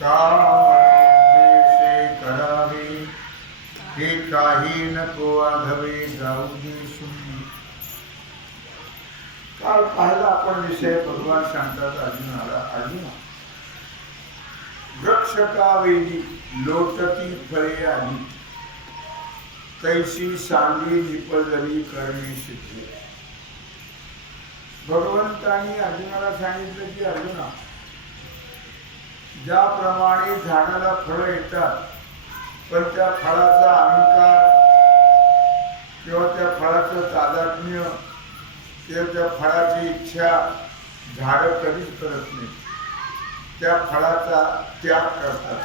कामदेशे करावे हे काही नको आघवे जाऊ दे शून्य. काल पाहिला आपण विषय भगवान सांगतात अर्जुनाला, अर्जुना वृक्ष का वेली लोटती फळे आली तैशी सांगली निपजली करणे सिद्धी. भगवंतांनी अर्जुनाला सांगितलं की अर्जुना, ज्याप्रमाणे झाडाला फळं येतात पण त्या फळाचा अहंकार किंवा त्या फळाचं तादात्म्य किंवा त्या फळाची इच्छा झाडं कधीच करत नाही, त्या फळाचा त्याग करतात.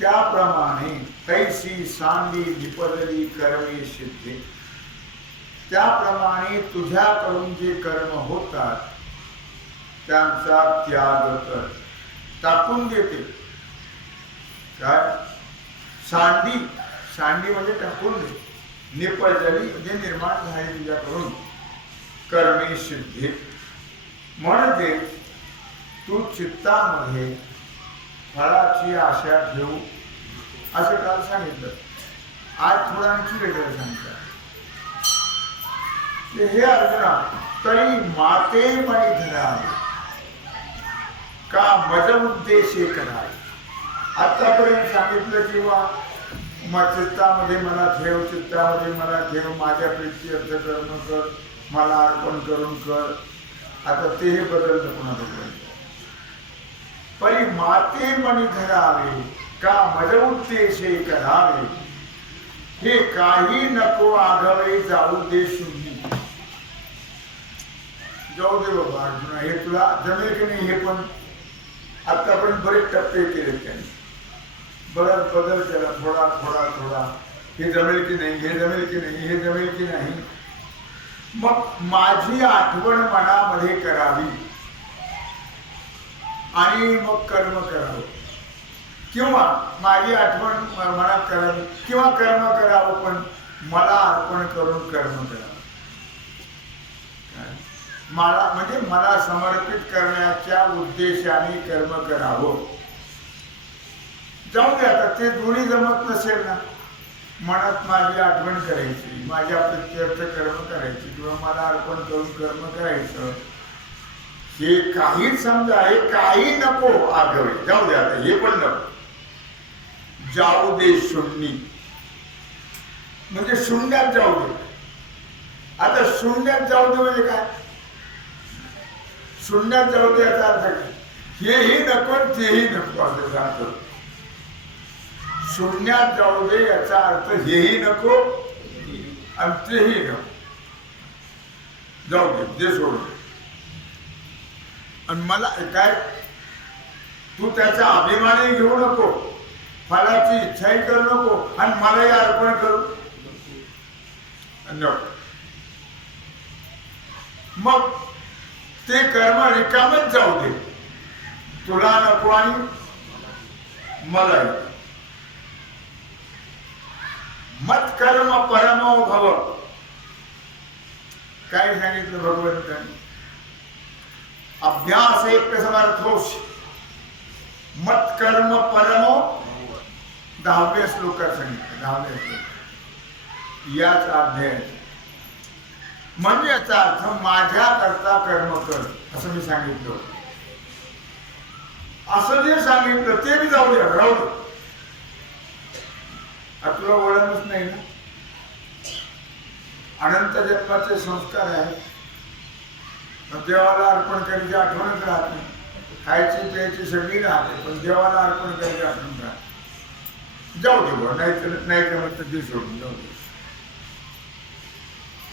त्याप्रमाणे तैसी सांडी निपजली कर्मे सिद्धे. त्याप्रमाणे तुझ्याकडून जे कर्म होतात त्यांचा त्याग कर, टाकून देते. काय सांडी, सांडी म्हणजे टाकून दे. निपजली म्हणजे निर्माण झाली तुझ्याकडून कर्मे सिद्धे. म्हणजे तू चित्तामध्ये फळाची आशा ठेवू असं काल सांगितलं. आज थोडं आणखी वेगळं सांगतात. हे अर्जुना, तरी माते मणी धरावे का मज उद्देशे करावे. आतापर्यंत सांगितलं किंवा चित्तामध्ये मला ठेव, चित्तामध्ये मला ठेव, माझ्या प्रीत्यर्थ कर्म कर, मला अर्पण करून कर. आता तेही बदललं पुन्हा बदललं. परी माते मणी धरावे का मज उद्देशे करावे हे काही नको आघवे जाऊ दे शून्य. जाऊ दे बाबा अर्जुना, हे तुला जमेल की नाही हे पण आतापर्यंत बरेच टप्पे केले त्यांनी, बराच बदल केला, थोडा थोडा थोडा. हे जमेल की नाही, हे जमेल की नाही, हे जमेल की नाही. मग माझी आठवण मनामध्ये करावी आणि मग कर्म करावं, किंवा माझी आठवण मनात करावी किंवा कर्म करावं पण मला अर्पण करून कर्म करावं. मला म्हणजे मला समर्पित करण्याच्या उद्देशाने कर्म करावं. जाऊ दे आता, ते दोन्ही जमत नसेल ना, मनात माझी आठवण करायची, माझ्या प्रीत्यर्थ कर्म करायची किंवा मला अर्पण करून कर्म करायचं, हे काही समजा, हे काही नको आघवे, जाऊ दे आता, हे पण नको, जाऊ दे शून्य. म्हणजे शून्यात जाऊ दे. आता शून्यात जाऊ दे म्हणजे काय? शून्यात जाऊ दे याचा अर्थ काय? हेही नको तेही नको असं सांगतो. शून्यात जाऊ दे याचा अर्थ हेही नको आणि तेही नको, जाऊ दे, ते सोडून. आणि मला काय, तू त्याचा अभिमानही घेऊ नको, फळाची इच्छाही करू नको आणि मलाही अर्पण करू नको. मग ते कर्म रिकामच जाऊ दे, तुला नको आणि मलाही. मत कर्म परमो भव. काय सांगितलं भगवंतांनी? अभ्यास एक समर्थोष मत कर्म परमो. 10व्या श्लोकात सांगितलं, 10व्या श्लोक याच अध्याय. म्हणजे याचा अर्थ माझ्या करता कर्म कर असं मी सांगितलं. असं जे सांगितलं ते मी जाऊ द्या, राहू दे. तुला वळणच नाही ना, अनंत जन्माचे संस्कार आहेत. देवाला अर्पण करायची आठवणच राहत नाही, खायची प्यायची सगळी राहते पण देवाला अर्पण करायची आठवण राहते. जाऊ दे बा, नाही जमत तर ते सोडून जाऊ दे.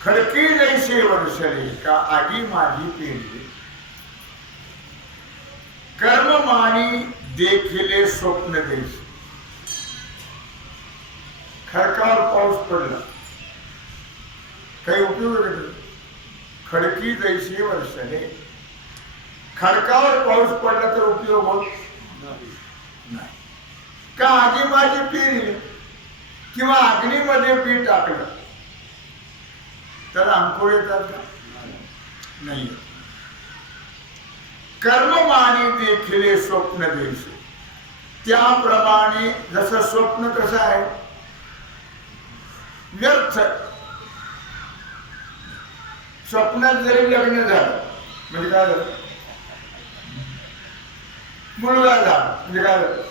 खडकी जैसे वर्षले का आगी माझी पेरली कर्म मानी देखिले स्वप्न देश. खडकावर पाऊस पडला, काही उपयोग नाही. खडकी जैसे वर्षले, खडकावर पाऊस पडला तर उपयोग होत नाही. का आगी माझी पेरली किंवा अग्नीमध्ये पीठ टाकलं तर अंकुर येतात का? नाही. कर्म मानी देखिले स्वप्न देश. त्याप्रमाणे जसं स्वप्न कसं आहे व्यर्थ. स्वप्नात जरी लग्न झालं म्हणजे काय झालं, मुलगा झाला म्हणजे काय झालं,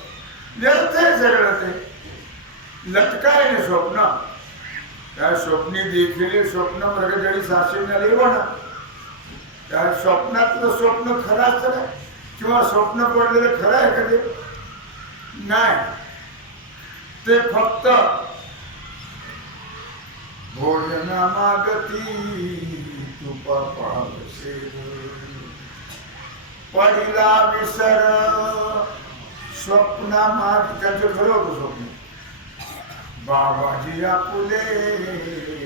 व्यर्थ आहे सगळं. ते लटकाय ना स्वप्न. त्या स्वप्नी देखील स्वप्न मृगजळी साक्षी झाली म्हणा. त्या स्वप्नातलं स्वप्न खरं असतं काय, किंवा स्वप्न पडलेलं खरं आहे का ते नाही. ते फक्त भोजना मागती तुपा पावसे पडिला विसर. स्वप्ना माग त्यांचं खरं होतं स्वप्न. बाबाजी आपुले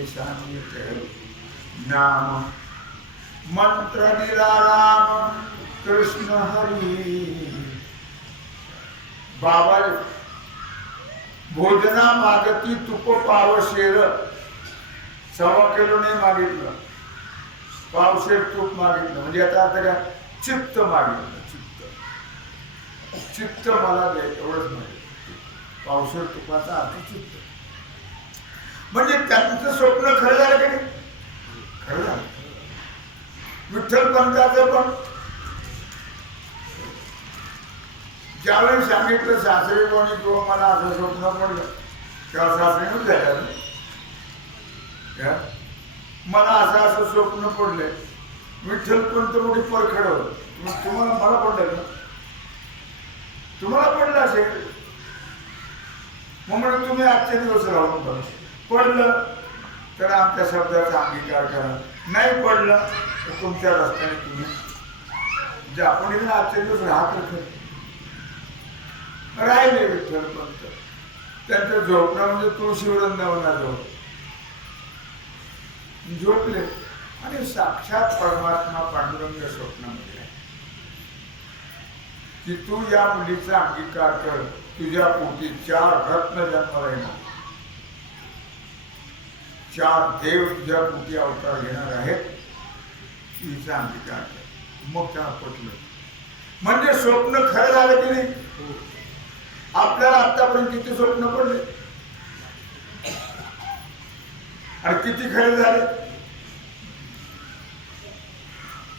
सांगितले नाम मंत्र दिला राम कृष्ण हरी. बाबा भोजना मागती तुप पावशेर. 1.25 किलो नाही मागितलं, पावशेर तूप मागितलं. म्हणजे आता आता काय, चित्त मागितलं. चित्त चित्त मला दे एवढंच मागितलं. पावशेर तुपाचा अर्थ चित्त. म्हणजे त्यांचं स्वप्न खरं झालं की नाही, खरं झालं. विठ्ठल पंताचं पण ज्यावेळी सांगितलं सासरे कोणी किंवा मला असं स्वप्न पडलं तेव्हा सासरेनच झालं. मला असं असं स्वप्न पडलंय. विठ्ठल पंत मोठी परखड होत. तुम्हाला मला पडलं ना, तुम्हाला पडलं असेल मग म्हणजे तुम्ही आजचे दिवस राहून बघा. पडलं तर आमच्या शब्दाचा अंगीकार करा, नाही पडलं तर तुमच्या रस्त्याने तुम्ही जे आपण इथे आजचे दिवस राहत राहिले. विठ्ठल पंत त्यांचं झोपणं म्हणजे तुळशी वृंदावनाजवळ झोपले आणि साक्षात परमात्मा पांडुरंग स्वप्नामध्ये की तू या मुलीचा अंगीकार कर. तुझ्या पोटी 4 रत्न जन्माला येणार, 4 देव तुझ्या पोटी अवतार घेणार आहेत. तिचा अंगीकार कर. मग त्याला पटलं. म्हणजे स्वप्न खरं झालं की नाही. आपल्याला आतापर्यंत किती स्वप्न पडले आणि किती खरे झाले.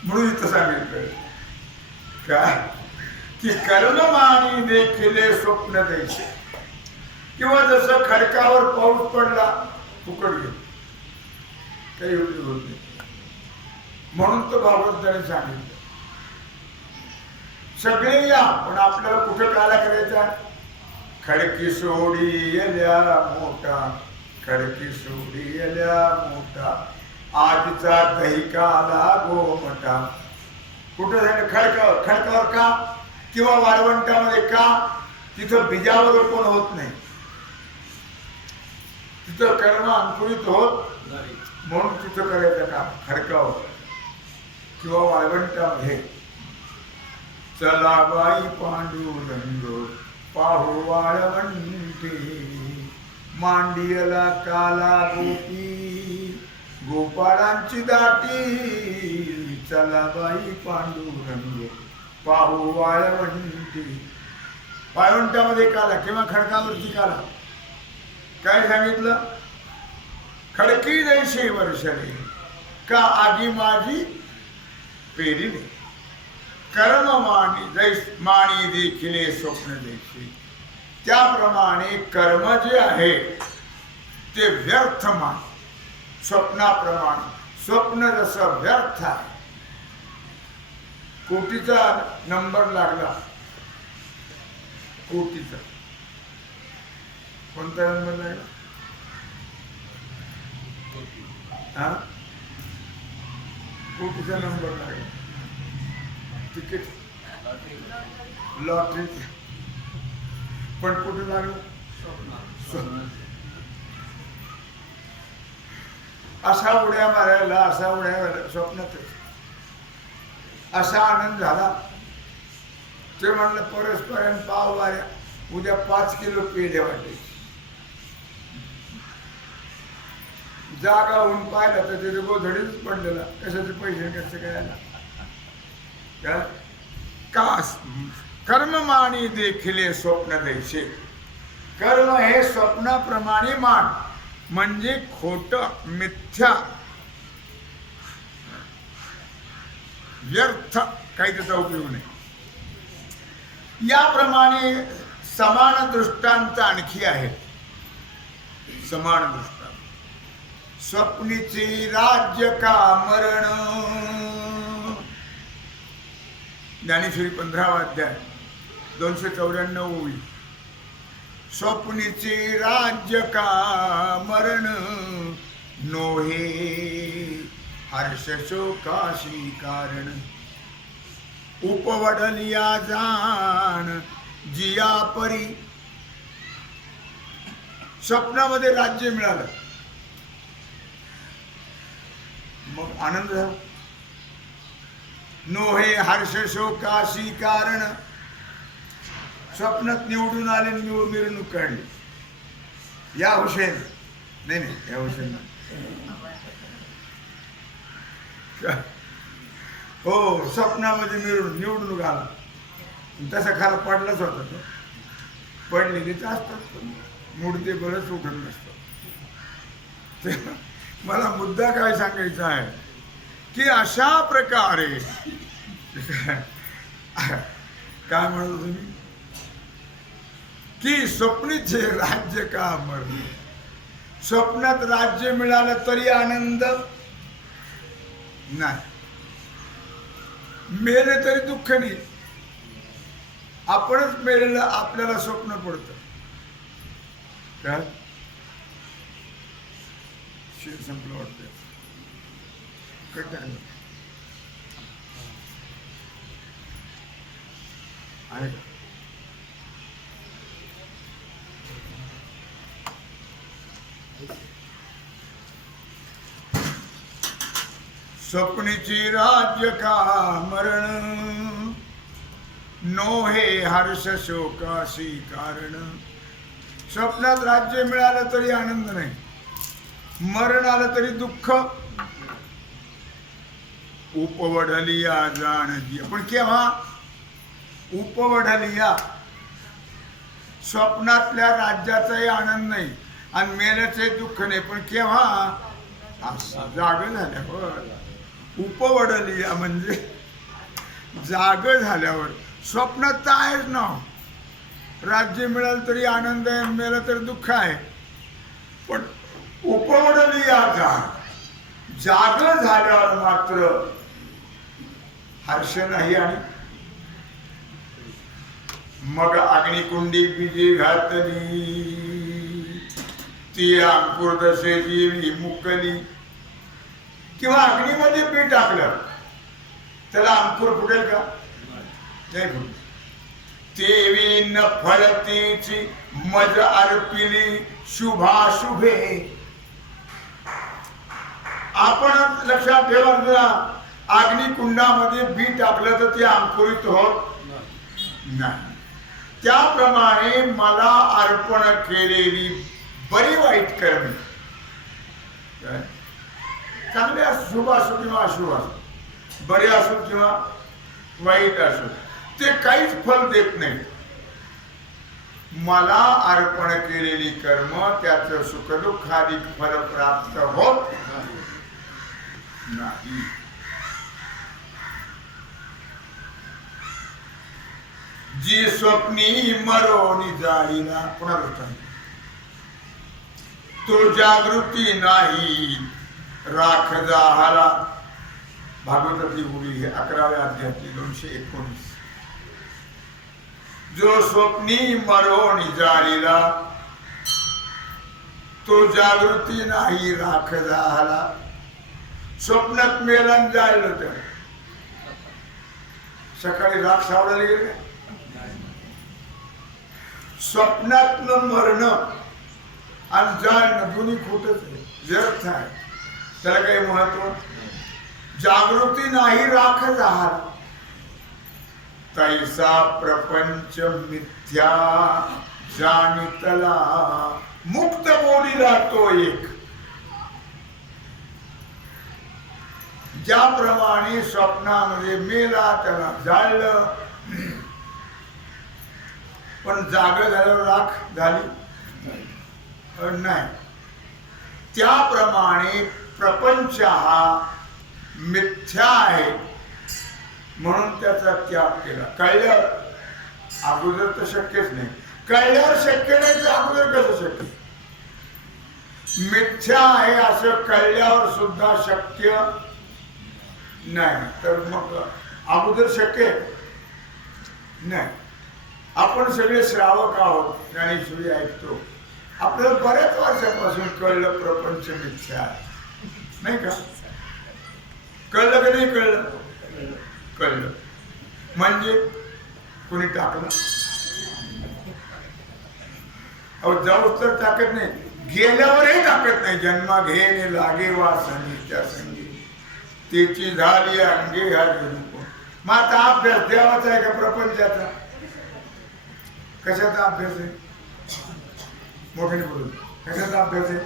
म्हणून इथं सांगितलं काय की कर्ममानी देखिले स्वप्न द्यायचे. किंवा जसं खडकावर पाऊस पडला फुकट गेला, काही उपयोग होत नाही. म्हणून तो भागवताने सांगितलं सगळे या, पण आपल्याला कुठं काला करायचा. खडकी सोडी येल्या मोठा, खडकी सोडी येल्या मोठा, आजचा दही काला गोमटा. कुठं झालं खडकावर. खडकावर का, किंवा वाळवंटामध्ये का, तिथं बीजावर रोपण होत नाही, तिथं कर्म अंकुरित होत नाही. म्हणून तिथं करायचं का खडकावर किंवा वाळवंटामध्ये. चला बाई पांडुरंग पाहू वाळवंटी, मांडियला काला गोपी गोपाळांची दाटी. चला बाई पांडुरंग पाहू वाळवंटी. वाळवंटामध्ये काला किंवा खडकावरची काला. काय सांगितलं, खडकी जैसे वर्षाने का आगी माझी पेरीने. कर्म मानी जैस मानी देखिले स्वप्न जैसे. त्याप्रमाणे कर्म जे आहे ते व्यर्थ मान. स्वप्नाप्रमाणे स्वप्न जसं व्यर्थ आहे. कोटीचा नंबर लागला, कोटीचा कोणता नंबर लागला, हा कोटीचा नंबर लागला. Ticket lottery. पण कुठे लागलं, असा उड्या मारायला, असा उड्या मारायला स्वप्नातच. असा आनंद झाला. ते म्हणलं परस्पर पाव वाऱ्या, उद्या 5 किलो पेढे वाटे. जागा होऊन पाहिला तर तिथे गोधडीच पडलेला. कशाचे पैसे कसं करायला कर्म मानी देखिले स्वप्न दैसे. कर्म हे स्वप्नाप्रमाणे मान, म्हणजे खोट, मिथ्या, व्यर्थ, काही त्याचा उपयोग नाही. याप्रमाणे समान दृष्टांत आणखी आहे. समान दृष्टांत. स्वप्नीचे राज्य का मरण. ज्ञानेश्वरी 15वा अध्याय 294 ओळी. स्वप्नीचे राज्य का मरण, नोहे हर्ष शोकाशी कारण. उपवडलिया जाण जिया परी. स्वप्नामध्ये राज्य मिळालं मग आनंद झाला. नोहे हर्ष शोकाशी कारण. स्वप्नात निवडून आले, मिरवणूक काढली. या हुसेन नाही नाही, या हुसेन हो, स्वप्नामध्ये निवडणूक आला. तसा खाला पडलाच होता तो. पडलेलीच असतात, मुडते बरंच उठत नसतं. मला मुद्दा काय सांगायचा आहे की अशा प्रकारे काय म्हणत तुम्ही की स्वप्नीचे राज्य का मरणे. स्वप्नात राज्य मिळालं तरी आनंद नाही, मेले तरी दुःख नाही. आपणच मेलेलं आपल्याला स्वप्न पडतं. काय संपलं वाटतं आहे का? स्वप्नीची राज्य का मरण, नोहे हर्ष शोकाशी कारण. स्वप्नात राज्य मिळालं तरी आनंद नाही, मरण आलं तरी दुःख. उपवढलिया जाणगी. पण केव्हा उपवढलिया, स्वप्नातल्या राज्याचाही आनंद नाही आणि मेल्याचे दुःख नाही. पण केव्हा जाग झाल्यावर. उपवढलिया म्हणजे जाग झाल्यावर. स्वप्नात तर आहेच ना, राज्य मिळालं तरी आनंद आहे, मेलं तरी दुःख आहे. पण उपवढलिया जाग झाल्यावर मात्र हर्ष नाही. आणि मग अग्निकुंडी बीजे घातली, ती अंकुर दशे जीवी मुकली. किंवा अग्नीमध्ये बी टाकलं त्याला अंकुर फुटेल का? नाही फुटेल. तेवी न फळतीची मज अर्पिली शुभाशुभे. आपण लक्षात ठेवा, जरा अग्निकुंडामध्ये बी टाकलं तर ते अंकुरित होत नाही. त्याप्रमाणे मला अर्पण केलेली बरी वाईट कर्मे, चांगले असो, शुभ असो किंवा अशुभ असो, बरे असो किंवा वाईट असो, ते काहीच फल देत नाही. मला अर्पण केलेली कर्म त्याचं सुखदुःखाधिक फल प्राप्त होत नाही. जी स्वप्नी मरोनी जाळीला. पुन्हा तो जागृती नाही राख जाहाला. भागवतातली उडी 11व्या अध्यायातली 219. जो स्वप्नी मरोनी जाळीला, तो जागृती नाही राख जाहाला. स्वप्नात मेलन जाळलं तर सकाळी राख सावडायला गेले. स्वप्नातलं मरणं आणि जाळणं दोन्ही खोटच आहे, व्यर्थ आहे. त्याला काही महत्व. जागृती नाही राख जाहाला. तैसा प्रपंच मिथ्या जाणितला, मुक्त बोलीला तो एक. ज्याप्रमाणे स्वप्नामध्ये मेला त्याला जाळलं, पण जागा झाल्यावर राख झाली नाही. त्याप्रमाणे प्रपंच हा मिथ्या आहे म्हणून त्याचा त्याग केला. कळल्यावर अगोदर तर शक्यच नाही. कळल्यावर शक्य नाही तर अगोदर कसं शक्य? मिथ्या आहे असं कळल्यावर सुद्धा शक्य नाही तर मग अगोदर शक्य नाही. आपण सगळे श्रावक आहोत, ज्ञानेश्वरी ऐकतो. आपल्याला बऱ्याच वर्षापासून कळलं प्रपंच मिथ्या आहे, नाही का? कळलं का नाही कळलं? कळलं म्हणजे कोणी टाकलं? अहो जाऊच तर टाकत नाही, गेल्यावरही टाकत नाही. जन्मा घेणे लागे वासनी त्या संगी त्याची झाली अंगे हारी. मग आता अभ्यास देवाचा आहे का प्रपंचाचा? कशाचा अभ्यास आहे? मोठ्याने बोलून कशाचा अभ्यास आहे?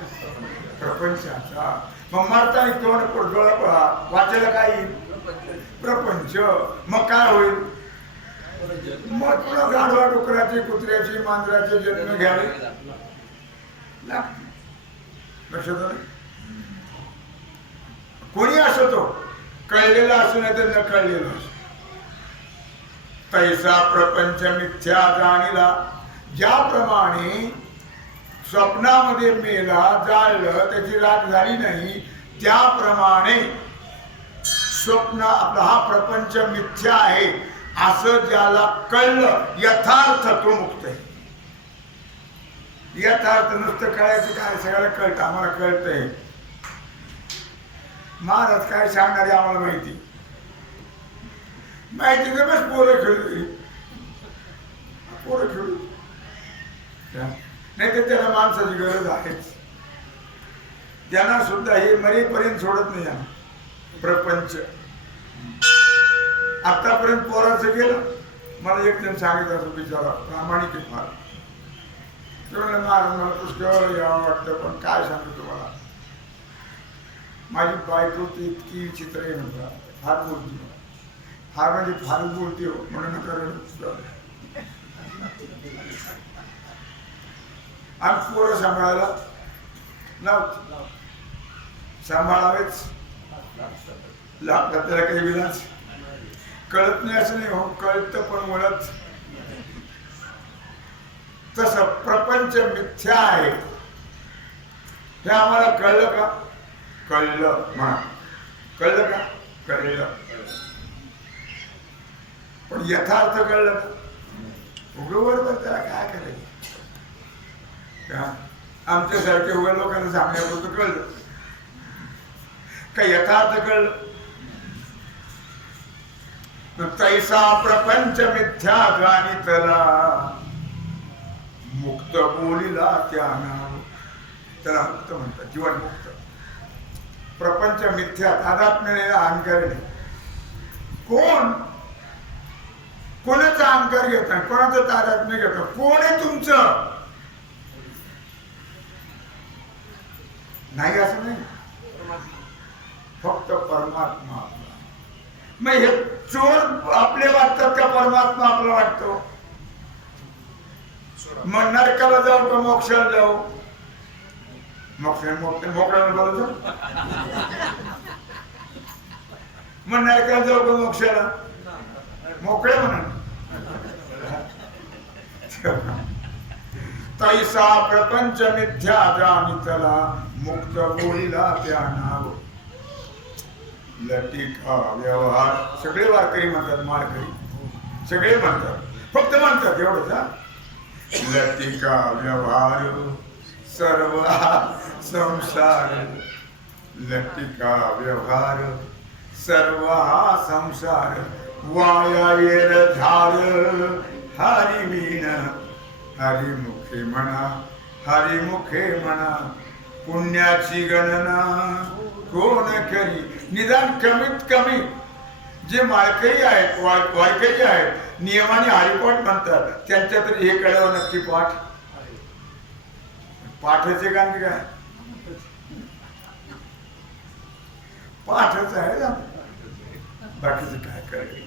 प्रपंचाचा. मग मारता तोंड डोळा पळा वाचायला काय येईल? प्रपंच. मग काय होईल? मग तुला गाढवा डुकराचे कुत्र्याचे मांजराचे जन्म घ्यावे लागते. लक्षात आलं? कोणी असो तो, कळलेला असो नाही तर न कळलेला असो. तैसा प्रपंच मिथ्या जाणीला. ज्याप्रमाणे स्वप्नामध्ये मेला जाळलं त्याची राख झाली नाही, त्याप्रमाणे स्वप्न आपला हा प्रपंच मिथ्या आहे असं ज्याला कळलं, यथार्थ तो मुक्त आहे. यथार्थ नुसतं कळायचं काय? सगळ्याला कळतं, आम्हाला कळतंय. महाराज काय सांगणारे आम्हाला माहिती तर बस पोरं खेळू, पोरं खेळू. नाही तर त्याला माणसाची गरज आहेच. त्यांना सुद्धा हे मरेपर्यंत सोडत नाही आम्ही प्रपंच. आतापर्यंत पोराचं गेलं. मला एक जण सांगितलं असं बिचारा प्रामाणिक आहे फार. महाराज मला पुष्कळ यावं वाटतं पण काय सांगतो तुम्हाला, माझी बायको ती इतकी विचित्र आहे म्हणतात. फार बोलती, फार म्हणजे फारच बोलते हो म्हणून आम्ही पोरं सांभाळायला लावतो. सांभाळावेच लागतात, त्याला काही विलास. कळत नाही असं नाही हो, कळतं पण वळत. तसं प्रपंच मिथ्या आहे हे आम्हाला कळलं का? कळलं. म्हणा कळलं का? कळलं. पण यथार्थ कळलं का? उघड बरोबर त्याला काय करायचं? आमच्यासारख्या उघड लोकांना सांगण्यापुरतं कळलं का? यथार्थ कळलं. तैसा प्रपंच मिथ्या जाणीतला मुक्त बोलिला त्या नाव. त्याला मुक्त म्हणतात, जीवन मुक्त. प्रपंच मिथ्या, तादात्म्य नाही, अहंकार नाही. कोण कोणाचा अहंकार घेत नाही, कोणाचं तादात्म्य घेत नाही. कोण आहे तुमचं? नाही असं नाही, फक्त परमात्मा आपला. मग हे चोर आपले वाटतात का परमात्मा आपला वाटतो? मग नरकाला जाऊ का मोक्षाला जाऊ? मोकळ्याला बोलतो. मग नरकाला जाऊ का मोक्षाला? मोकळे म्हणा. तैसा प्रपंच मिथ्या जाणीतला मुक्त बोलिला त्या नाव. लटिका व्यवहार सगळे वारकरी म्हणतात, माळकरी सगळे म्हणतात, फक्त म्हणतात एवढंच. हा लटिका व्यवहार सर्व संसार. लटिका व्यवहार सर्व संसार. वाया येर झार हरिवीण. हरिमुखे म्हणा, हरिमुखे म्हणा. पुण्याची गणना कोण करी? निदान कमीत कमी जे माळकरी आहेत, वारकरी आहेत, नियमाने हरिपाठ म्हणतात, त्यांच्या तरी हे कळावं नक्की पाठ. पाठाचे गाण काय? पाठच आहे ना, बाकीचं काय कळलं?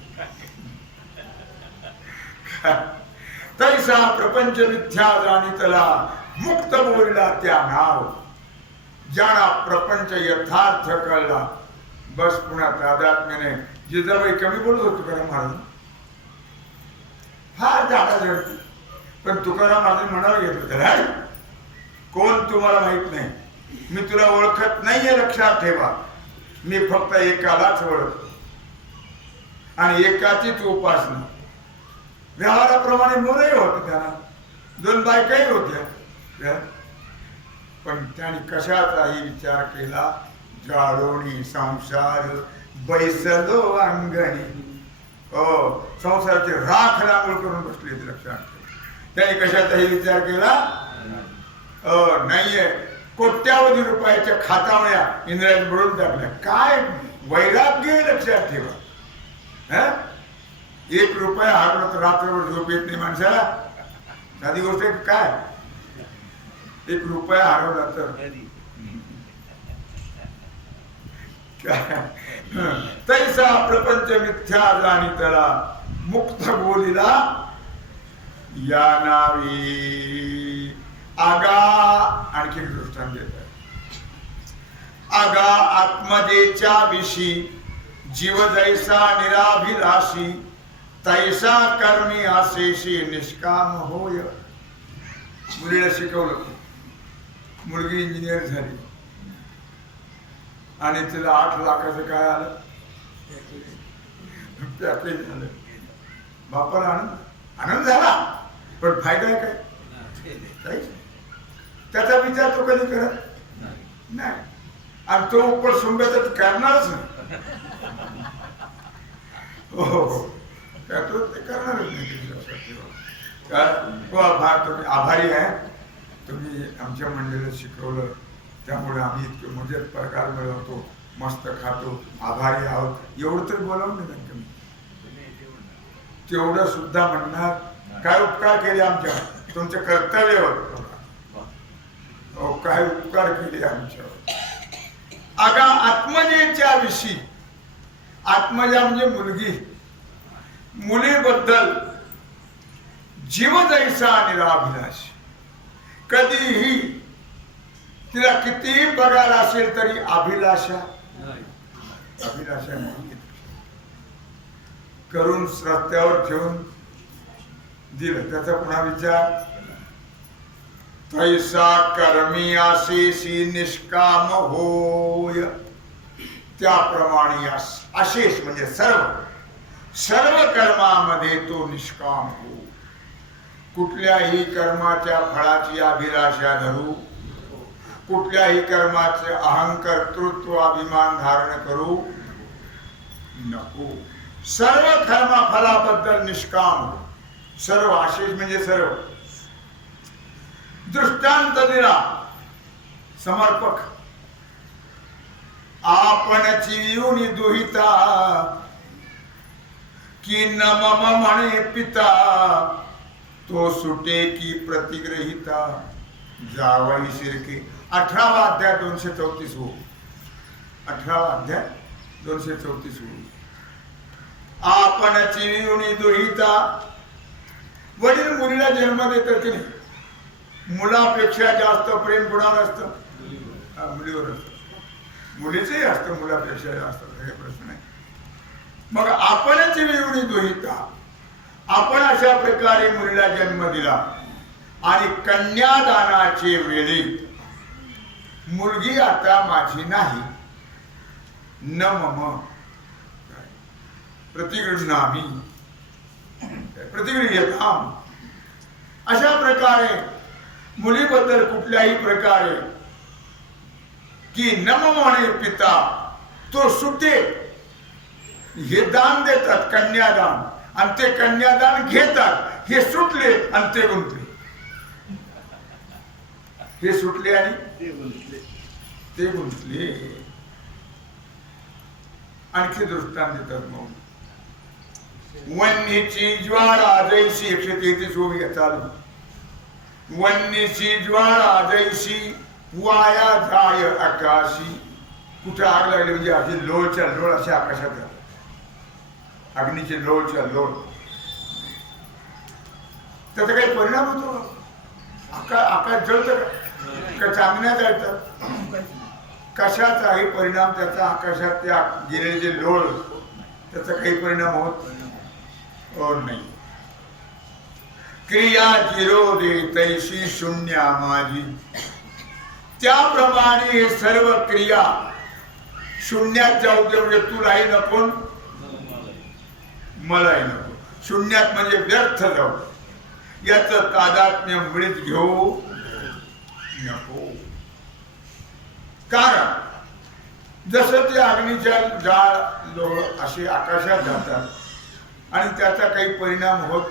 तैसा प्रपंच मिथ्या जाणितला मुक्त बोलला त्या नाव. ज्याला प्रपंच यथार्थ कळला बस पुन्हा तादात्म्याने. जिजाबाई कमी बोलत होतो तुकाराम महाराज, फार झाडा झडती, पण तुकाराम महाराज म्हणावं घेत होतं, कोण तुम्हाला माहित नाही, मी तुला ओळखत नाहीये, लक्षात ठेवा. मी फक्त एकालाच ओळखतो आणि एकाचीच उपासना. व्यवहाराप्रमाणे मुलंही होते, त्यांना 2 बायकाही होत्या, पण त्यांनी कशाचाही विचार केला. जाळोणी संसार बैसलो अंगणी. संसाराचे राख रांगोळ करून बसले, लक्षात ठेवा. त्यांनी कशाचाही विचार केला नाहीये. कोट्यावधी रुपयाच्या खातावळ्या इंद्रायणी बुडवून टाकल्या. काय वैराग्य, लक्षात ठेवा. 1 रुपया हरवला तर रात्रभर झोप येत नाही माणसाला. साधी गोष्ट आहे काय, 1 रुपया हरवला तर तैसा प्रपंच मिथ्या जाणितला मुक्त बोलिला या नावी. आगा आणखी दृष्टांत देतात. आगा आत्मजेच्या विशी जीव जैसा निराभिलाषी तैसा कर्मी आशेशी निष्काम होय. मुलीला शिकवलं, मुलगी इंजिनियर झाली आणि तिला 8 लाखाचं काय आलं, पॅकेज झालं. बापाला आनंद झाला, पण फायदा आहे काय? त्याचा विचार तो कधी करत नाही. आणि तो उपर सुंब्याचा करणारच नाही. हो, तो ते करणारच नाही. तुम्ही आभारी आहे, तुम्ही आमच्या मंडळीला शिकवलं, त्यामुळे आम्ही इतके मजेत प्रकार मिळवतो, मस्त खातो, आभारी आहोत. एवढं तरी बोलावून नाही कमी, तेवढं सुद्धा म्हणणार. काय उपकार केले आमच्यावर, तुमचं कर्तव्य होतं. काय उपकार केले आमच्यावर. आगा आत्मजेच्या विषयी, आत्मजा म्हणजे मुलगी, मुलीबद्दल जीव जैसा निराभिलाषी. कधीही तिला कितीही पगार असेल तरी अभिलाषा करून रस्त्यावर ठेवून दिलं. त्याचा पुन्हा विचार. तैसा कर्मी आशेशी निष्काम होय. त्याप्रमाणे अशेष म्हणजे सर्व कर्मामध्ये तो निष्काम हो. कुठल्याही कर्माच्या फळाची अभिलाषा धरू, कुठल्याही कर्माचे अहंकर्तृत्व अभिमान धारण करू नको. सर्व कर्मफलाबद्दल निष्काम हो. सर्व आशेष म्हणजे सर्व. दृष्टांत दिला समर्पक. आपणची येऊन दुहिता की न मम म्हणे पिता तो सुटे की प्रतिग्रहिता जावई शिरके. 18वा अध्याय 234 हो. 18वा अध्याय 234 हो. आपणची येऊन दुहिता. वडील मुलीला जन्म देतात की नाही, मुलापेक्षा जास्त प्रेम कुणावर असतं? मुलीवर असतं. मुलीचंही असतं मुलापेक्षा जास्त, हे प्रश्न नाही. मग आपणच येऊन दुहिता, आपण अशा प्रकारे मुलीला जन्म दिला आणि कन्यादानाचे वेळी मुलगी आता माझी नाही, न मम प्रतिगृह्णामि प्रतिगृह्यताम. अशा प्रकारे मुलीबद्दल कुठल्याही प्रकारे की न मम म्हणे पिता तो सुटे, हे दान देतात कन्यादान, आणि ते कन्यादान घेतात, हे सुटले आणि ते गुंतले. हे सुटले आणि ते गुंतले. आणखी दृष्टांत देतात. मग वन्नीची ज्वाळा जैसी 133 ओवी चालू. वन्नीची ज्वाळा जैसी वाया जाय आकाशी. कुठे आग लागली म्हणजे अशी लोळच्या लोळ अशी आकाशात जातात. अग्नीचे लोळच्या लोळ. त्याचा काही परिणाम होतो आकाश जळतं का चांदण्या जळतात कशाचाही परिणाम त्याचा आकाशात त्या गेलेले जे लोळ त्याचा काही परिणाम होत नाही क्रिया जिरोदे तैशी शून्या माझी त्याप्रमाणे हे सर्व क्रिया शून्यात जाऊ दे म्हणजे तुलाही नको मलाही नको शून्यात म्हणजे व्यर्थ जाऊ याचं तादात्म्य मिळत घेऊ नको कारण जसं ते अग्नीच्या जाळ लोळ असे आकाशात जातात आणि त्याचा काही परिणाम होत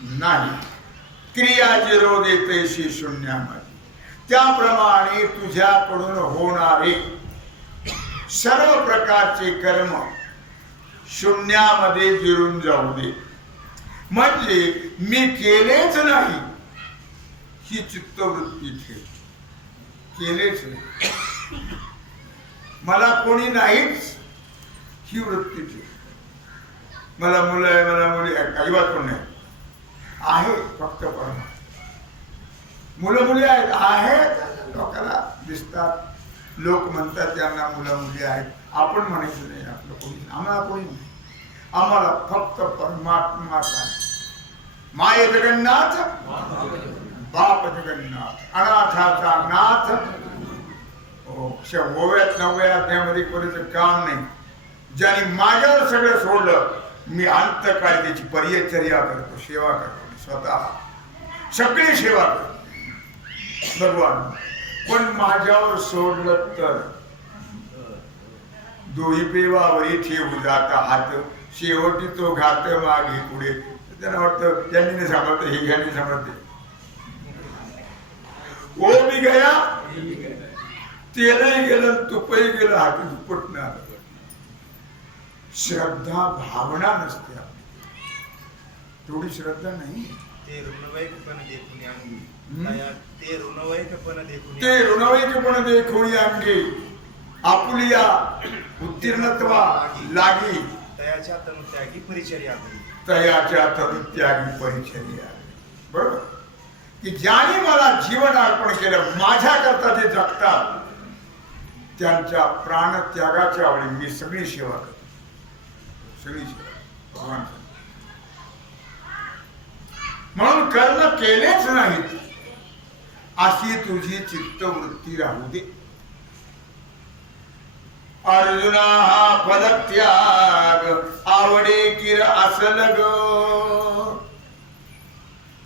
नाही क्रिया जिरोदे तैशी शून्यामध्ये त्याप्रमाणे तुझ्याकडून होणारे सर्व प्रकारचे कर्म शून्यामध्ये जिरून जाऊ दे म्हणजे मी केलेच नाही ही चित्तवृत्ती ठेव केलेच नाही मला कोणी नाहीच ही वृत्ती ठेव मला मुलं आहे मला मुली आहे अजिबात कोण नाही आहे फक्त परमात्मा मुलं मुली आहेत लोकांना दिसतात लोक म्हणतात त्यांना मुलं मुली आहेत आपण म्हणायचं नाही आपलं कोणी आम्हाला कोणी नाही आम्हाला फक्त परमात्माच आहे माय जगन्नाथ बाप जगन्नाथ अनाथाचा नाथ ओव्यात नवव्या अध्यायामध्ये कोणाचं काम नाही ज्याने माझ्यावर सगळं सोडलं मी अंतकाळी त्याची परिचर्या करतो सेवा करतो स्वतः सगळी सेवा करतो भगवान पण माझ्यावर सोडलं तर दोही पेवावरी ठेवू जाता हात शेवटी तो घात मागे पुढे त्यांना वाटतं यांनी नाही सांभाळत हे घ्याने सांभाळते ओ मी गया तेलही गेलं तुपही गेलं हाती दुप्पट नाही आलं श्रद्धा भावना नसते थोडी श्रद्धा नाही ते ऋणवैकपण देखून अंगी आपुलिया उत्तीर्णत्वा लागी तयाच्या तनुत्यागी परिचर्या तयाच्या तनुत्यागी परिचर्या बरोबर की ज्याने मला जीवन अर्पण केलं माझ्याकरता जे जगतात त्यांच्या प्राणत्यागाच्या वेळी मी सगळी सेवा करतो सगळी सेवा भगवान म्हणून कर्म केलेच नाहीत अशी तुझी चित्तवृत्ती राहू दे अर्जुना हा फलत्याग आवडे किर असल ग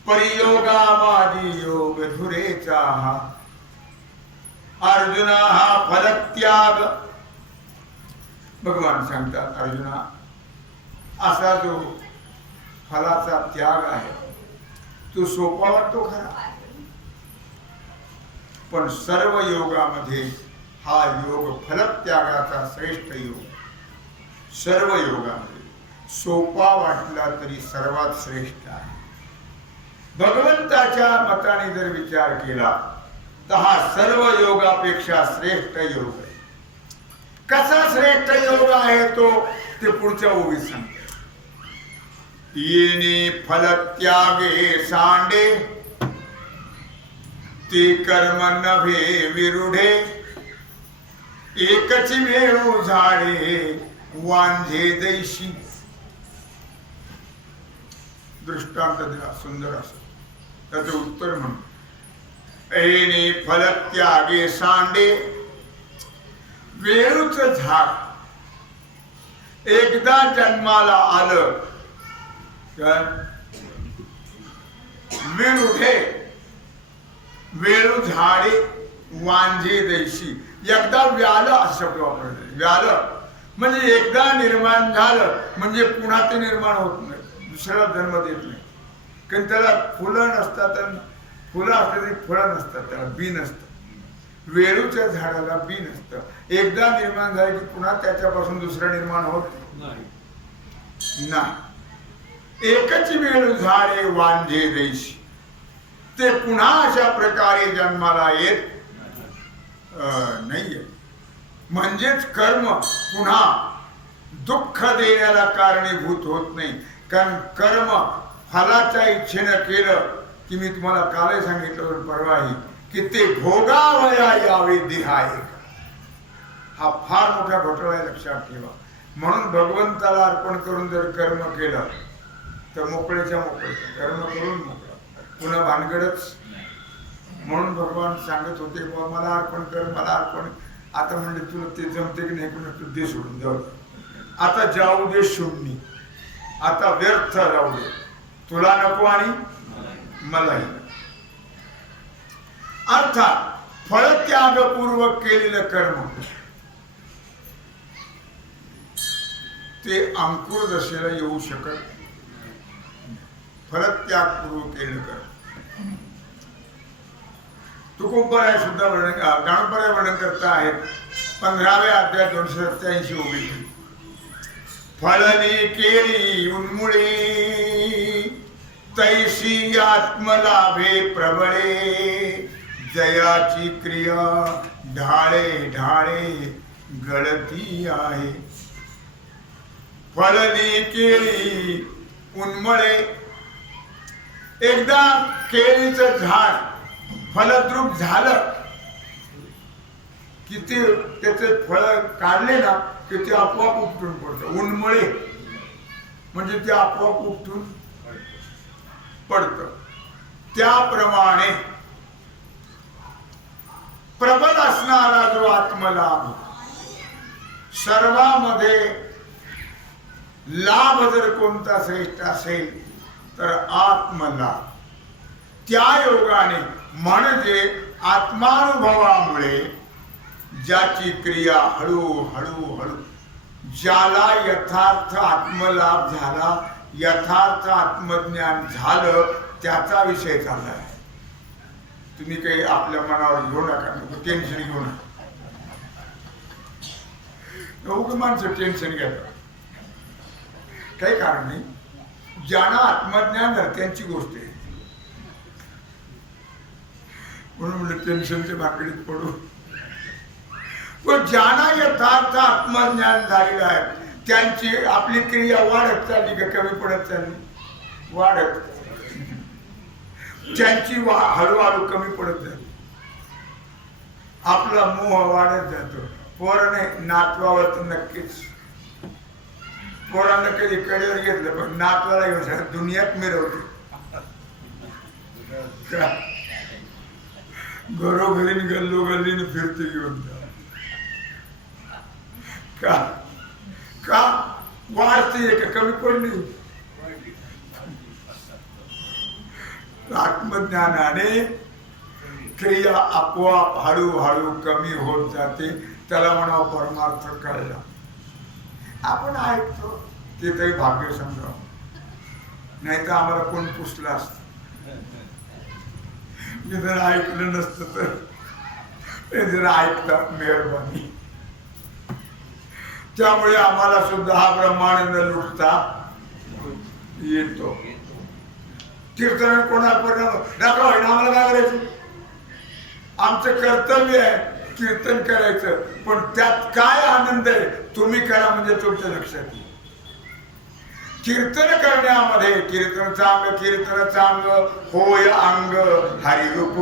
परियोगा माझी योग धुरेचा हा अर्जुना हा फलत्याग भगवान सांगतात अर्जुना असा जो फलाचा त्याग आहे तो सोपा वाटतो खरा पण सर्व योगामध्ये हा योग फलत्यागाचा श्रेष्ठ योग सर्व योगामध्ये सोपा वाटला तरी सर्वात श्रेष्ठ आहे भगवंताच्या मताने जर विचार केला तर हा सर्व योगापेक्षा श्रेष्ठ योग आहे कसा श्रेष्ठ योग आहे तो ते पुढच्या ओळीत सांगते येणे फलत्यागे सांडे ते कर्म नभे विरुढे एकच वेळू झाडे वांझे दैशी दृष्टांत दिला सुंदर असं त्याचं उत्तर म्हणून येणे फलत्यागे सांडे वेळूच झाड एकदा जन्माला आलं विरुढे वेळू झाडे वांझे दैशी एकदा व्यालं असं शब्द वापरले व्यालं म्हणजे एकदा निर्माण झालं म्हणजे पुन्हा ते निर्माण होत नाही दुसऱ्याला जन्म देत नाही कारण त्याला फुलं नसतात फुलं असतात तरी फळं नसतात त्याला बी नसतं वेळूच्या झाडाला बी नसतं एकदा निर्माण झालं की पुन्हा त्याच्यापासून दुसरं निर्माण होत नाही एकच वेळू झाडे वांझे दैशी ते पुन्हा अशा प्रकारे जन्माला येत नाहीये म्हणजेच कर्म पुन्हा दुःख देण्याला कारणीभूत होत नाही कारण कर्म फलाच्या इच्छेनं केलं की मी तुम्हाला कालही सांगितलं परवाही की ते भोगावया यावे देहाय. हा फार मोठा घोटाळा आहे, लक्षात ठेवा. म्हणून भगवंताला अर्पण करून जर कर्म केलं तर मोकळेच्या मोकळे, कर्म करून मोकळं, पुन्हा भानगडच. म्हणून भगवान सांगत होते बाबा मला अर्पण कर, मला अर्पण. आता म्हणजे तुला ते जमते की नाही पुन्हा तू दे सोडून जाऊ, आता जाऊ दे शून्य, आता व्यर्थ राहू दे, तुला नको आणि मलाही. अर्थात फळत्यागपूर्वक केलेलं कर्म ते अंकुर दशेला येऊ शकत. फळत्यागपूर्वक केलेलं कर्म तुकोबराय सुद्धा वर्णन, ज्ञानोबराय वर्णन करता आहेत 15व्या अध्याय 287 ओवी. फळली केली उन्मुळी तैसी आत्मलाभे प्रबळे जयाची क्रिया ढाळे ढाळे गळती आहे. फळली केळी उन्मळे, एकदा केळीचं झाड फलद्रूप झालं की ते त्याचे फळ काढले ना की ते आपोआप उपटून पडतं. उन्मळे म्हणजे ते आपोआप उपटून पडतं. त्याप्रमाणे प्रबल असणारा जो आत्मलाभ, सर्वांमध्ये लाभ जर कोणता श्रेष्ठ असेल तर आत्मलाभ. त्या योगाने म्हणजे आत्मानुभवामुळे ज्याची क्रिया हळूहळू ज्याला यथार्थ आत्मलाभ झाला, यथार्थ आत्मज्ञान झालं, त्याचा विषय चालला आहे. तुम्ही काही आपल्या मनावर घेऊ नका, टेन्शन घेऊ नका. माणसं टेन्शन घेतात, काही कारण नाही. ज्यांना आत्मज्ञान झालं त्यांची गोष्ट आहे. म्हणून म्हणजे टेन्शनच्या भाकरीत पडू. पण ज्यांना यथार्थ आत्मज्ञान झालेलं आहे त्यांची आपली क्रिया वाढत चालली का कमी पडत चालली? वाढत. त्यांची हळूहळू कमी पडत जाते. आपला मोह वाढत जातो. पोराने नातवावर तर नक्कीच, पोरांना कधी कडेवर घेतलं पण नातवाला घेऊन दुनियात मिरवते. घरोघरी गल्लोगल्लीने फिरते घेऊन. का का वाढते का कमी पडली? आत्मज्ञानाने क्रिया आपोआप हळूहळू कमी होत जाते. त्याला म्हणावं परमार्थ कळला. आपण ऐकतो ते तरी भाग्य समजावं, नाही तर आम्हाला कोण पुसलं असत. जर ऐकलं नसतं तर जर ऐकतात मेहरबानी. त्यामुळे आम्हाला सुद्धा हा ब्रह्मानंद लुटता येतो. कीर्तन कोणापर्यंत आम्हाला काय करायचं? आमचं कर्तव्य आहे कीर्तन करायचं, पण त्यात काय आनंद आहे तुम्ही करा म्हणजे तुमच्या लक्षात येईल. कीर्तन करण्यामध्ये कीर्तन चांग होय अंग हरिरूप.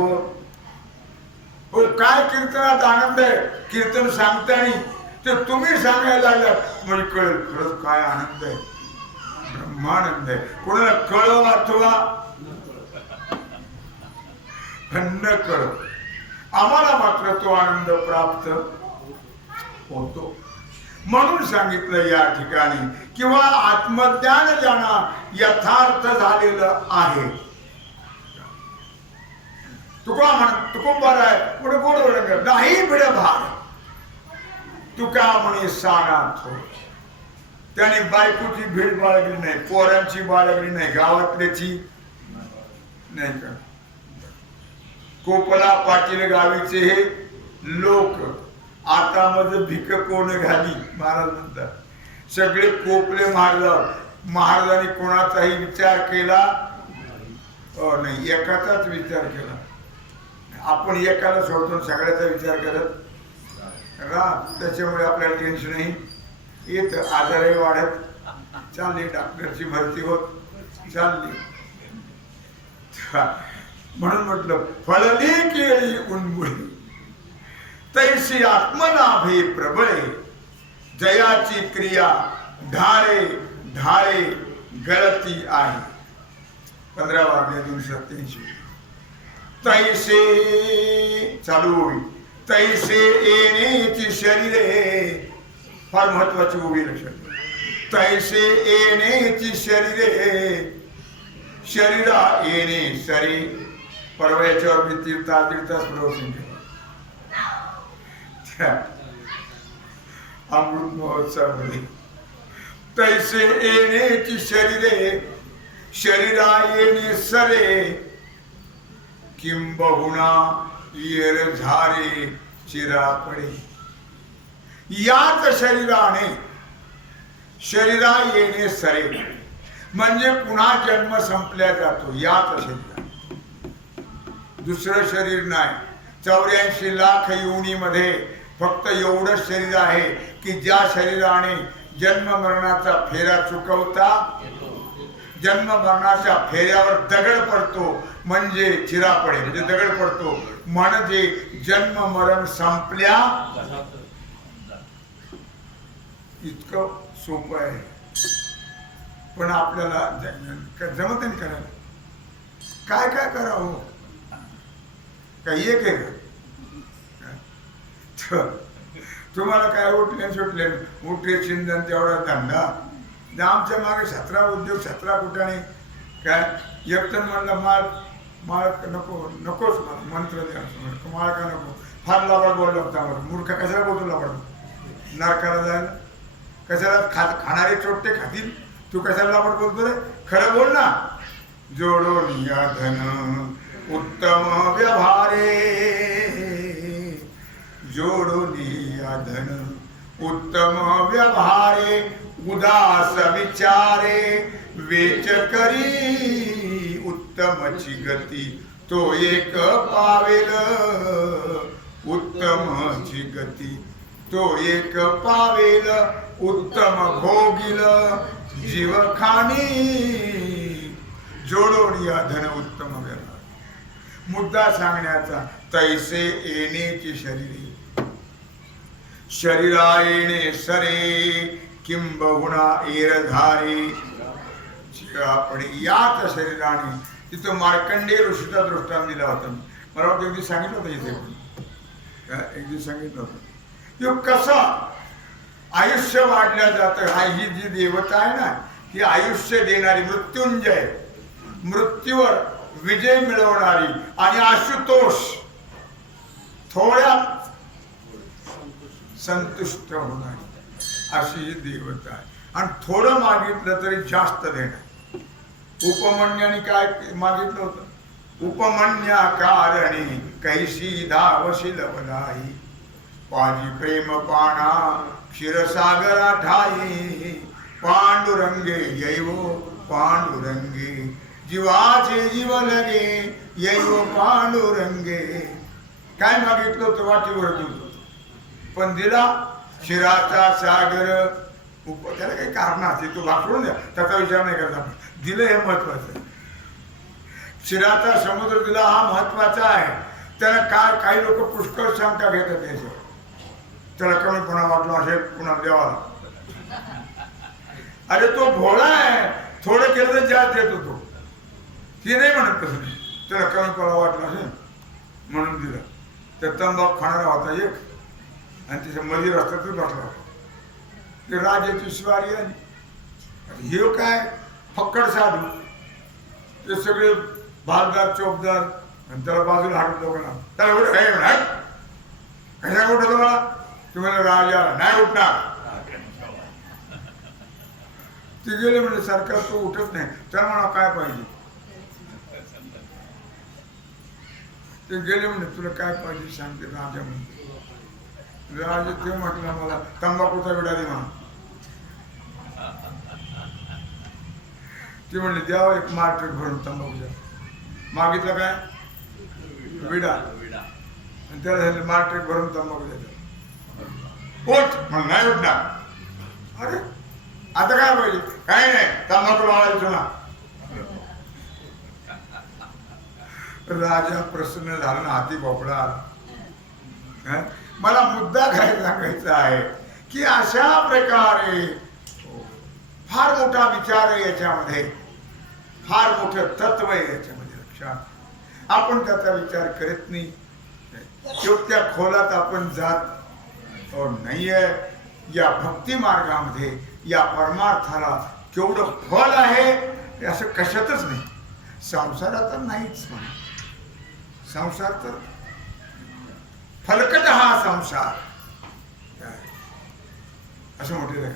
हो, काय कीर्तनात आनंद आहे? कीर्तन सांगताना ते तुम्ही सांगायला लागलात म्हणजे कळेल खरंच काय आनंद आहे, ब्रह्मानंद आहे. कोणाला कळव अथवा न कळ, आम्हाला मात्र तो आनंद प्राप्त होतो. म्हणून सांगितलं या ठिकाणी किंवा आत्मज्ञान ज्यांना यथार्थ झालेलं आहे. तुकोबर आहे पुढे गोड नाही भिड भाग तुका म्हणे सांगा थोड. त्याने बायकोची भीड बाळगली नाही, पोरांची बाळगली नाही, गावातल्याची नाही का. कोपला पाटील गावीचे हे लोक आता मध्ये भिक कोण घाली महाराज म्हणतात. सगळे कोपले महाराजांनी कोणाचाही विचार केला नाही, एकाचाच विचार केला. आपण एकाला सोडतो सगळ्याचा विचार करत राहत. त्याच्यामुळे आपल्याला टेन्शनही येत, आजारही वाढत चालली, डॉक्टरची भरती होत चालली. म्हणून म्हटलं फळली केळी उन्मुळी तैसी आत्मनाभे प्रबळे जयाची क्रिया ढाळे ढाळे गळती आहे. 15:287 तैसे चालू होईल. तैसे येण्याची शरीरे फार महत्वाची उभी लक्षात. तैसे येण्याची शरीरे शरीरा येणे सरे. परवा याच्यावर मी तीर्थास प्रवचन केलं. अमृत महोत्सवामध्ये तैसे येण्याची शरीरे शरीरा येणे सरे किंबहुना येर झारे चिरा पडे. याच शरीराने शरीरा येणे सरे म्हणजे पुन्हा जन्म संपल्या जातो. याच शरीर दुसरं शरीर नाही. 84 लाख योनीमध्ये फक्त एवढंच शरीर आहे की ज्या शरीराने जन्म मरणाचा फेरा चुकवता जन्म मरणाच्या फेऱ्यावर दगड पडतो म्हणजे चिरा पडे म्हणजे दगड पडतो म्हणजे जन्म मरण संपल्या. इतकं सोपं आहे पण आपल्याला जमत नाही करायला. काय काय करावं काही एक आहे का? तुम्हाला काय उठले सुटले उठले चिंतन तेवढा धंदा. आमच्या मागे 17 उद्योग 17 कुठाने काय एकजण म्हणलं माळ माळ नको नकोच मंत्र द्या माळ का नको. फार लावड बोलला होता आम्हाला. मूर्ख कशाला बोलतो लावड नरकाला जायला. कशाला खाणारे चोट्टे खातील. तू कशाला लावड बोलतो रे. खरं बोल ना. जोडून या धन उत्तम व्यवहारे जोडून या धन उत्तम व्यवहारे उदास विचारे वेच करी उत्तमची गती तो एक पावेल उत्तमची गती तो एक पावेल उत्तम भोगिल जीव खाणी जोडून या धन उत्तम व्यवहार. मुद्दा सांगण्याचा तैसे येण्याची शरीरे शरीरा येणे सरे किंबहुना एरधारे. आपण याच शरीराने तिथं मार्कंडेय ऋषीचा दृष्टांत दिला होता. मला वाटतं एक दिवस सांगितलं होतं इथे एक दिवस सांगितलं होतं की कसं आयुष्य वाढल्या जातं. ही जी देवता आहे ना ही आयुष्य देणारी मृत्युंजय मृत्यूवर विजय मिळवणारी आणि आशुतोष थोड्यात संतुष्ट होणारी अशी ही देवता आहे. आणि थोडं मागितलं तरी जास्त देणार. उपमन्याने काय मागितलं होतं. उपमन्या कारणी कैसी धावशील बलाई पाजी प्रेम पाणा क्षीरसागरा ठाई पांडुरंगे यैव पांडुरंगे जीवाचे जीव लगे यैव पांडुरंगे. काय मागितलं होतं वाटेवर दिलं पण दिला क्षीराचा सागर. त्याला काही कारण असते तो वापरून द्या त्याचा विचार नाही करता. दिलं हे महत्वाचं. क्षीराचा समुद्र दिला हा महत्वाचा आहे. त्याला काय काही लोक पुष्कळ शंका घेतात त्याच्यावर. त्याला कमीपणा वाटला असेल पुन्हा देवाला. अरे तो भोळा आहे. थोडं केलं तर जास्त देतो तो. ती नाही म्हणत तसं. त्याला कमीपणा वाटला असेल म्हणून दिलं. तर तंबाखू खाणारा होता एक आणि त्याच्या मध्ये रस्त्यातच बसला होता. ते राजाची स्वारी आली. हे काय फक्कड साधू ते सगळे भागदार चोपदार आणि त्याला बाजूला हाडून लोकांना त्याला एवढं काय म्हणा कशा उठत मला तुम्हाला राजा नाही उठणार. ते गेले म्हणजे सरकार तो उठत नाही. त्याला म्हणा काय पाहिजे. ते गेले म्हणजे तुला काय पाहिजे सांगते राजा म्हणते. राजा ते म्हटलं मला तंबाखूचा विडा दे म्हणा. ते म्हणले द्यावं एक मार्केट भरून तंबाखूचा. मागितलं काय विडा आणि त्याला झालं मार्केट भरून तंबाखू द्यायचं. उठ म्हणून नाही उठणार. अरे आता काय पाहिजे. काय नाही तंबाखू लावायचं ना. राजा प्रसन्न झाला ना, हाती भोपळा आला. हं? मला मुद्दा काय सांगायचा आहे की अशा प्रकारे फार मोठा विचार आहे याच्यामध्ये, फार मोठं तत्व आहे याच्यामध्ये. लक्षात आपण त्याचा विचार करत नाही. त्या खोलात आपण जात नाहीये. या भक्ती मार्गामध्ये या परमार्थाला केवढं फल आहे हे असं कशातच नाही. संसारात तर नाहीच म्हणा. संसार तर फलकट हा संसार असं म्हटलेलं आहे.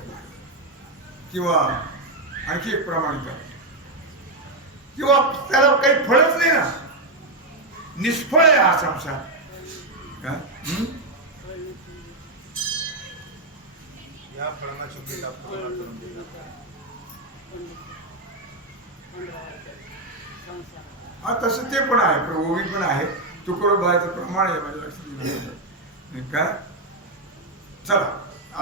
किंवा आणखी एक प्रमाणित किंवा त्याला काही फळच नाही ना, निष्फळ आहे हा संसार. या फळांना चुकीला पूर्ण करून दिला. हा तसं ते पण आहे, प्रभोवी पण आहे. तुकडोबाचं प्रमाण आहे माझ्या लक्षात काय. चला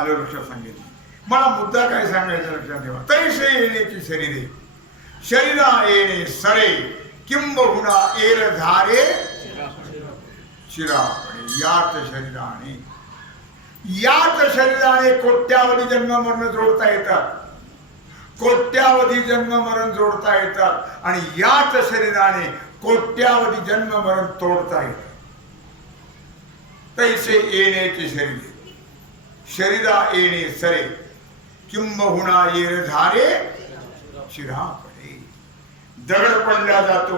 आलो लक्षात सांगितलं. मला मुद्दा काय सांगायचा लक्षात ठेवा. तैसे येण्याची शरीरे शरीरा येणे सरे किंबहुना एर धारे शिरापणे. याच शरीराने कोट्यावधी जन्म मरण जोडता येतात. कोट्यावधी जन्म मरण जोडता येतात आणि याच शरीराने कोट्यावधी जन्म मरण तोडता येतात. तैसे येण्याचे शरीर शरीरा येणे सरे किंबहुना येर धारे शिरापणे. दगड पडला जातो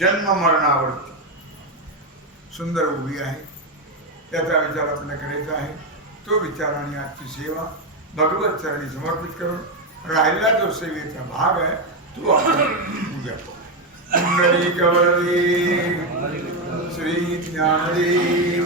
जन्म मरणावरती. सुंदर उभी आहे, त्याचा विचार आपल्याला करायचा आहे. तो विचार आणि आजची सेवा भगवत चरणी समर्पित करून राहिलेला जो सेवेचा भाग आहे तो आपण उद्या पाहू. पुंडलिक वरदे श्री ज्ञानदेव